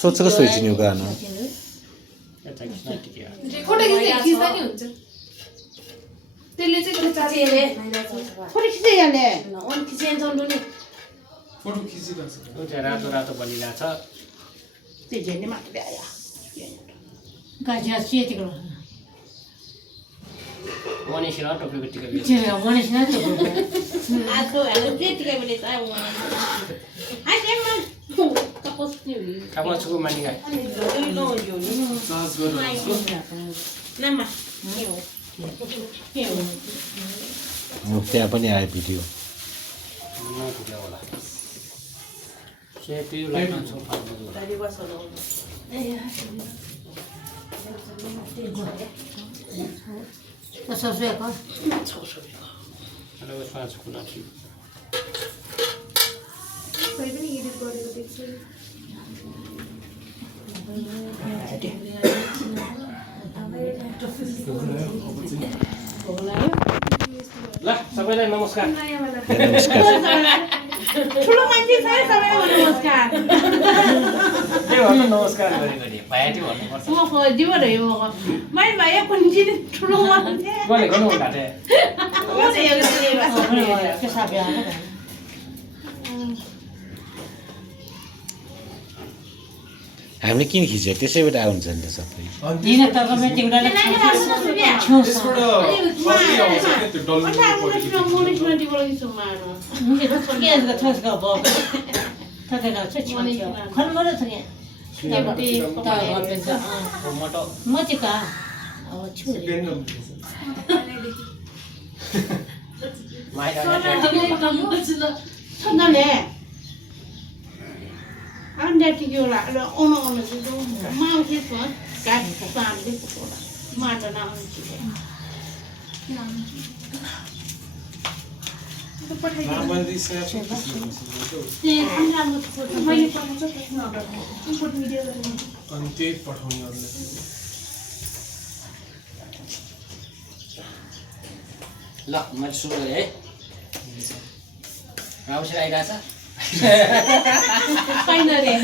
स्वच्छ कसो हुन्छ नि गाना फोटो खिच्दा नि हुन्छ त्यसले चाहिँ चाचीले फोटो खिचिहाले अनि खिचेन नि फोटो खिचिरहेछ रातो रातो बनिरहेछ त्यो झेन्ने मात्र आयो गाजिया सेतिको गणेश र टोपीको टिका गणेश न आजको हेलो के टिका बेले त हाय केमा कपस नि खामा छुको मानिगा चार्ज गरेर नामा त्यहाँ पनि आयो भिडियो होला सेपी लाइन छ दादी बसलो कसो सेको हेलो यसमा छुको नाछि सबै पनि एडिट गरेको देख्छु ल सबैलाई नमस्कार ठुलो मान्छे छ सबैलाई नमस्कार के भन्नु नमस्कार गरी भाइटी भन्नुपर्छ म खोजिबो रह्यो मैले भाइ कुन चाहिँ ठुलो मान्छे गले गर्नु घाटे के साब्या हामीले किन खिच्यो त्यसैबाट आउँछ नि त सबै दिन त कमेन्ट उडाले त्यसबाट अर्कै आउँछ के त्यो Anda tiga lah, ada ono itu mau itu kan pasal di sekolah, mana nak itu. Normally snap अनि त्यही पठाउने अरूले ल मैले सुरु गरेँ है राम्रोसँग आइरहेछ Finally.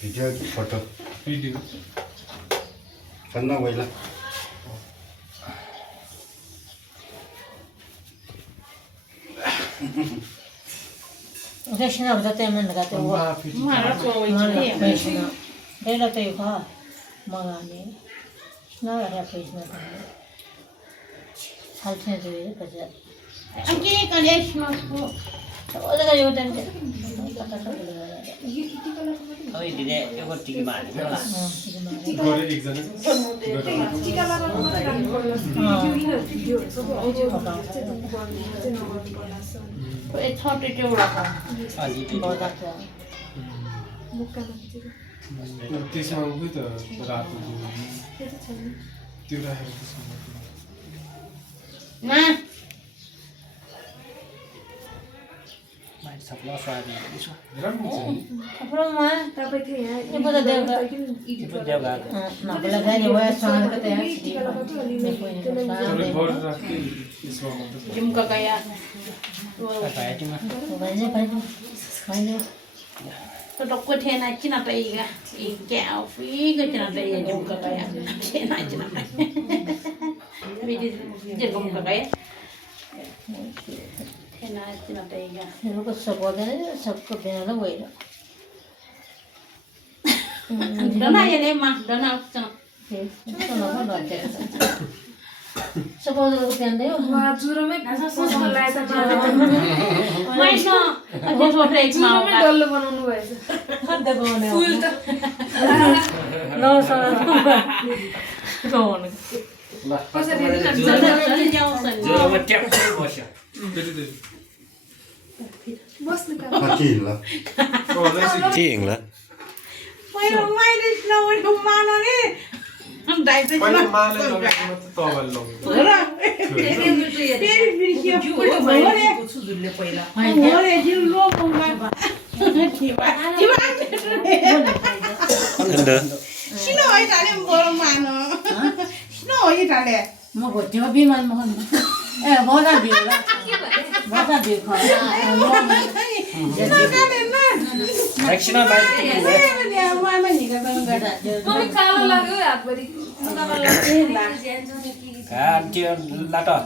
भिडियो कि फोटो भिडियो भन्दा पहिला Rechina udah temen dekat itu. Mana cuma itu dia. Rechina. Dia dah tahu kah? Mangani. Nah ada Rechina kan. Saltnya tu ya kerja. Angki kan dia semua. Oh dah kau dan. अब दिने एउटा टिकीमा हाल्नु होला गरे एकजना Tika lah kalau mana kan video so audio itu thought itu orang. अझै त्यसमा उही त रातो त्यो राखेको त्यसमा Nah, सबला स्वाद छ राम्रो छ नि Apa mah? tapi tu ya. Ibu dah dewa. त्यो देउगा Nak bela gani wah sama kata ya. तर घर राख्दै त्यसमा मात्र Jumka kayak भाइटीमा Banyak banyak. Banyak. Totokku thena cina taiga. Ike afi ke cina taiga jumka kayak. Thena cina. Biji jumka kayak. Thena cina taiga. Ini kau sebab ni sebab benar lah weh. Dana ya ni mah, dana cina. Itu nama baca. Sebab tu kan dia. Wah, jurume कसको लागि त Mais no, ada suatu ek mau. जुरुमे डल्लो बनाउनु भएछ Ada bagaimana? फुल त No sama. Bagaimana? ल कसरी Jadi jauh sana. जोमा ट्याक्कै बस्यो त्यति बस्नु का Aquilo. के हिँड्ला पहिलो मैले नभएको मान नि डाइपेट Pwede malay lang yung matutawal lang. फेरि बिर्सियो भरे जिउ लोकमा अन्त किन हैटाले बरु मान किन हैटाले म घोट्यो बिमानमा ए बजा बिउ ल बजा बिउ खा दक्षिणा बाहिर मम्मी कालो लाग्यो हातभरि त्यो लाटो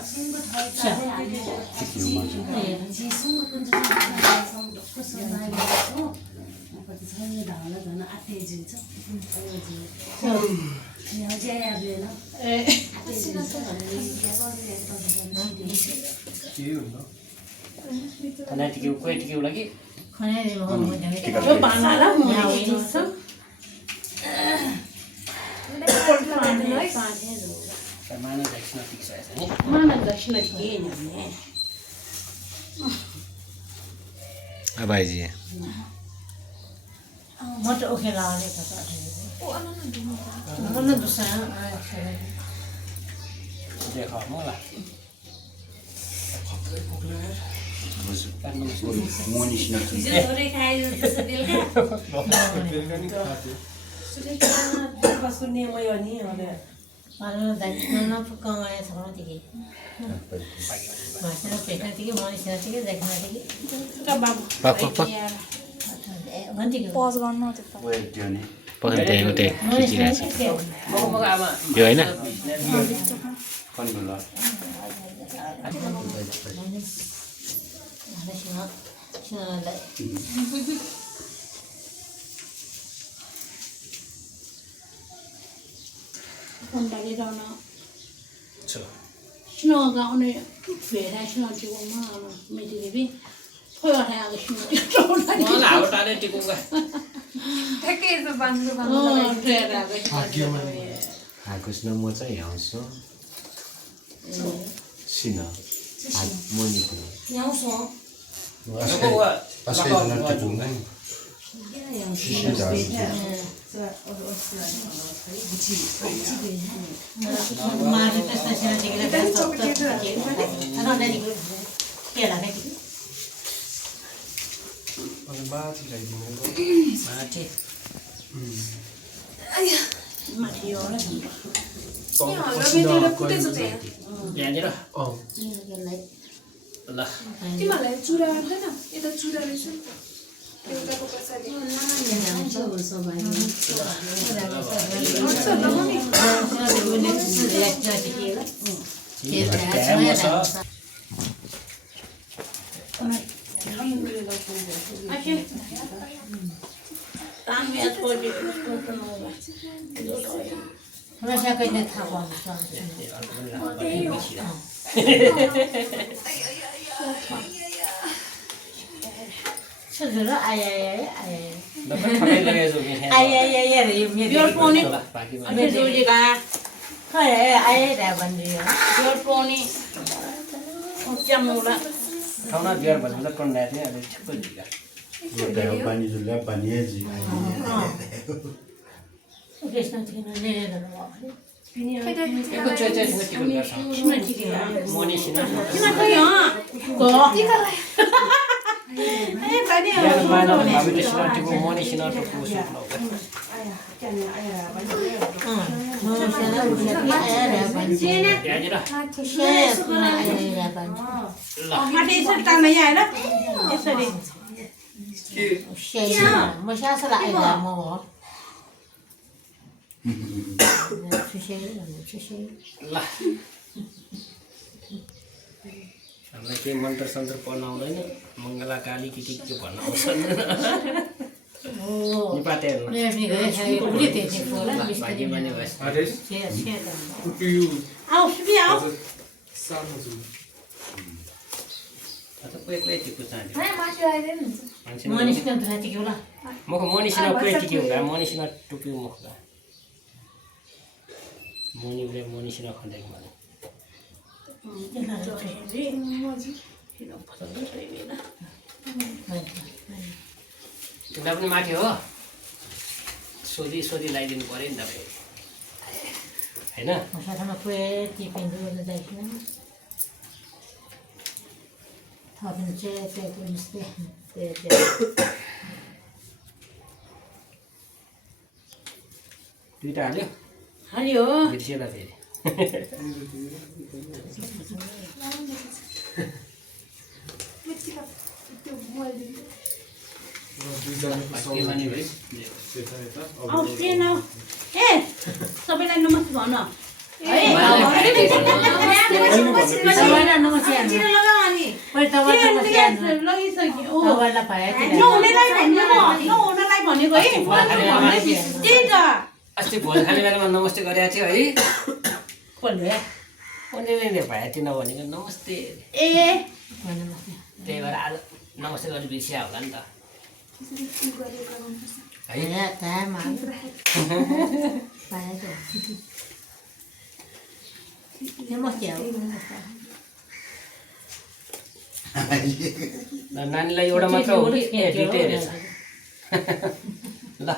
Tanah tiga kue tiga lagi. खने नि म यो बानाला म Mana dक्षिणा fix aja ni. mana दक्षिण के नि अबाइजी म त ओखे लाले त म न दुसा देखो मोला. Monish na tu. मानो दक्षिण न कमाए छ तिगे माछा पेटा तिगे मनिस तिगे देखना तिगे भन्ति के पज गर्नु त्यो त Where do you पकड त्यहाँको त्यहाँ खिचिरहेको छ Moga moga ama. यो होइन Panggula. ondaले dauna So. sino gaune fera sino tigo ma medile bi foya ha ga sino Mola awak ada tiga kue. ठ्याक्कै यस्तो बाँध्नु oh fera ga हाकुस न म चाहिँ आउँछु scene मनिको Pasti dalam tikungan. Sisi dalam. माने त्यस्ता सानो तिगे के लाग्यो तिगे Mati lagi ni. Mati. माथि हो र रविन्द्रले कुटेछ त्यहाँ Yang ni lah. Oh. Lah. तिमीहरूलाई चुरा आउँदैन यता चुरा रहेछ नि त एउटाको पछाडि आके ताम याद को जो को न होगा हमेशा कहिले थाहा पाउँछ सुजुर आया Dapat pakai lagi tu ni. आया रे यो मेरो योर पोनी Lah pagi mana. अबे जोजेगा खै आया रे भन्दियो योर पोनी क्या मोला Kau nak biar baju tak kau nanti ada cepat juga. Dayo pani julia pani eji. Krishna थिएन लिएर भयो Ikut cuaca juga tiga belas. किन ठीक है Moni sini. किन खै को ए बनी Biar mana kami di sini tiga moni sini tu pusing. Ya je dah. माथि यसरी तान्न यहाँ हैन यसरी म सासलाई आइला म हो Lah. Sampai ke mantra santra pun awal ni mengalah kali kita pun awal. Ni paten. Pagi mana bas? Ares. Tupiu. आऊ सुबी आऊ Sama tu. Atau kue tipu saja. मासु आइदिनु हुन्छ मनिस कन थाति होला Mau moni sini kue tipu kan? Moni sini tupi mau kan? Moni boleh moni sini kandai mana? तिमीलाई पनि माथि हो सोधी लगाइदिनु पऱ्यो नि तपाईँ होइन Masyadong ako tipin doon na dahil na. Habang siya, siya ko gusto. दुईवटा हाल्यो हाल्यो बिर्सिएला फेरि के भने भाइ आऊ ट्रेन आऊ ए सबैलाई नमस्ते भन है Tawanan naman siya. चिर लगाऊ अनि Pwede tawanan naman siya. लगिसक्यो ओ Tawanan pa yan. नहुनेलाई नहुनलाई भनेको है त्यही त अस्ति भोज खाने बेलामा नमस्ते गरेको थियो है कसले उनीहरूले भाइ नभनेको नमस्ते ए त्यही भएर आज नमस्ते गर्नु बिर्सिया होला नि त है Kaya tama. Kaya to. Yan mo siya. नानीलाई एउटा मात्र हो कि ए दुइटै रहेछ ल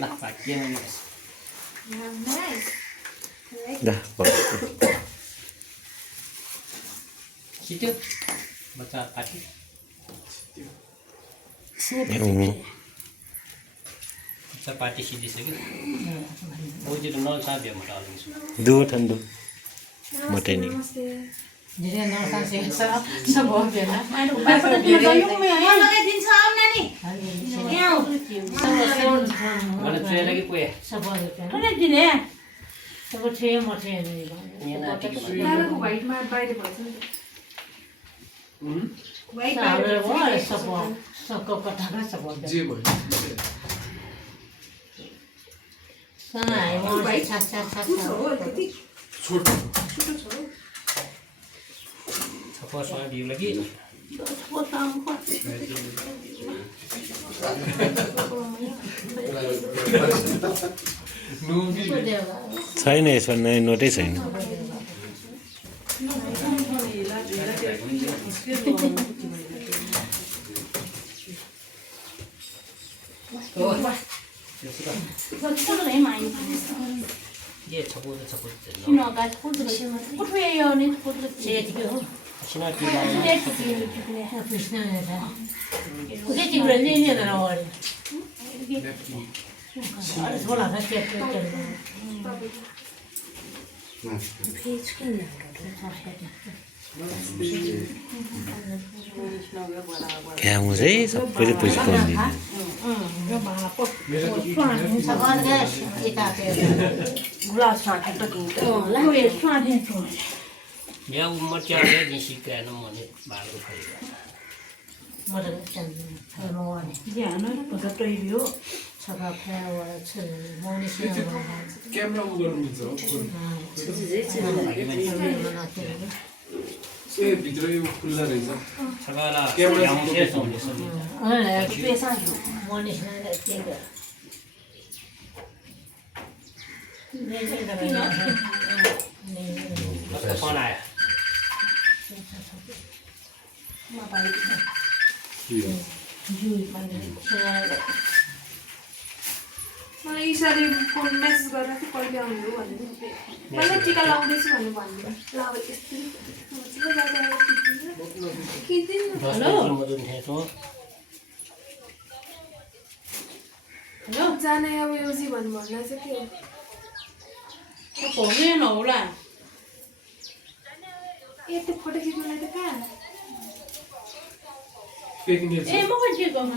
ल भाग्यमा निकास dah सिट्यो बच्चा पार्टी बच्चा पार्टी सिद्धिसक्यो ओजिरो नलसाब्यो म टाल्छु dua tandu mata ni Jadi nang sanse sa bawah dia na. लगाइदिन्छ आऊ नानी यहाँ मलाई ट्रेन लागि पुगे Sa bawah dia. कुनै दिने Sa bawah dia mo siya ni. यहाँ नातिको लालाको व्हाइटमा बाहिर भएछ नि त white Sa bawah sa bawah. Sa ko kata sa bawah dia. जे भयो Sa ai mo sa sa. हो त्यति छोटो छोटो छ हो छपरसँग दियो लागि नुगी छैन यसमा नयाँ नोटै छैन के छपुर किन गाछ कुठुयो नि कुठु Siya tiyo. सिना Krishna na sa. Kasi tigre niya na rawal. Alas wala na siya tiyo. यहाँ आउँछ है सबैले पैसा पाउँदैन Sa bawah ita यहाँ उम्र चाहिँ नि सिकाएन मैले भागो खै Mother can have more. Saka kaya wala chen. Moni siya wala. Camera उ गर्नुहुन्छ हो ए भित्र यो खुल्ला रहेछ छगाला क्यामेरा ल्याउँछ Moni siya na tiga. Phone आयो मलाई इसाले फोन मेसेज गरेर चाहिँ कहिले आउनु हो भनेर पहिला टिका लाउँदैछु भनेर भन्नु ल अब यस्तो हेलो जाने अब युजी भन्नु भन्दा चाहिँ के हो पोमेन होला ए त्यो फोटो खिच्नुलाई त कहाँ फेक न्युज ए म के गर्नु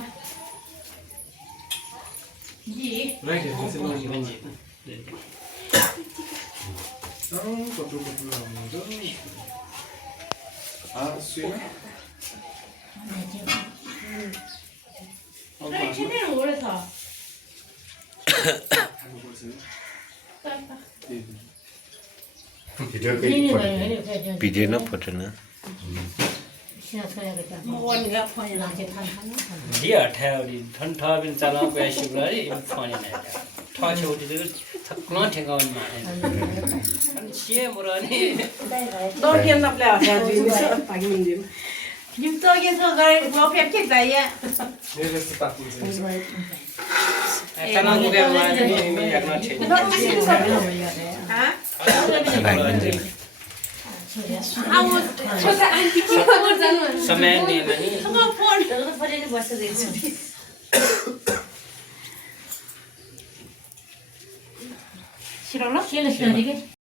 जी राइट हेर्नु चाहिँ कत्रो लाउनुहुन्छ सुन छिनै हो र छ भिडियो न फोटो न म वनगा फोन लागे dia thawri than thawin chala ko shibari phone na tha choti de thakna thekaun ma an sie murani दर्टियन नप्ले हट्या जुइस Những tôi như thôi rồi có phép chết vậy ạ. तनाव को क्या हुआ है मैं करना चाहिए Hả? अब छोटा आन्टी के घर जानु समय नहीं मानी Không có phone. Tôi phải đi qua sự gì. 싫어? Cái là cái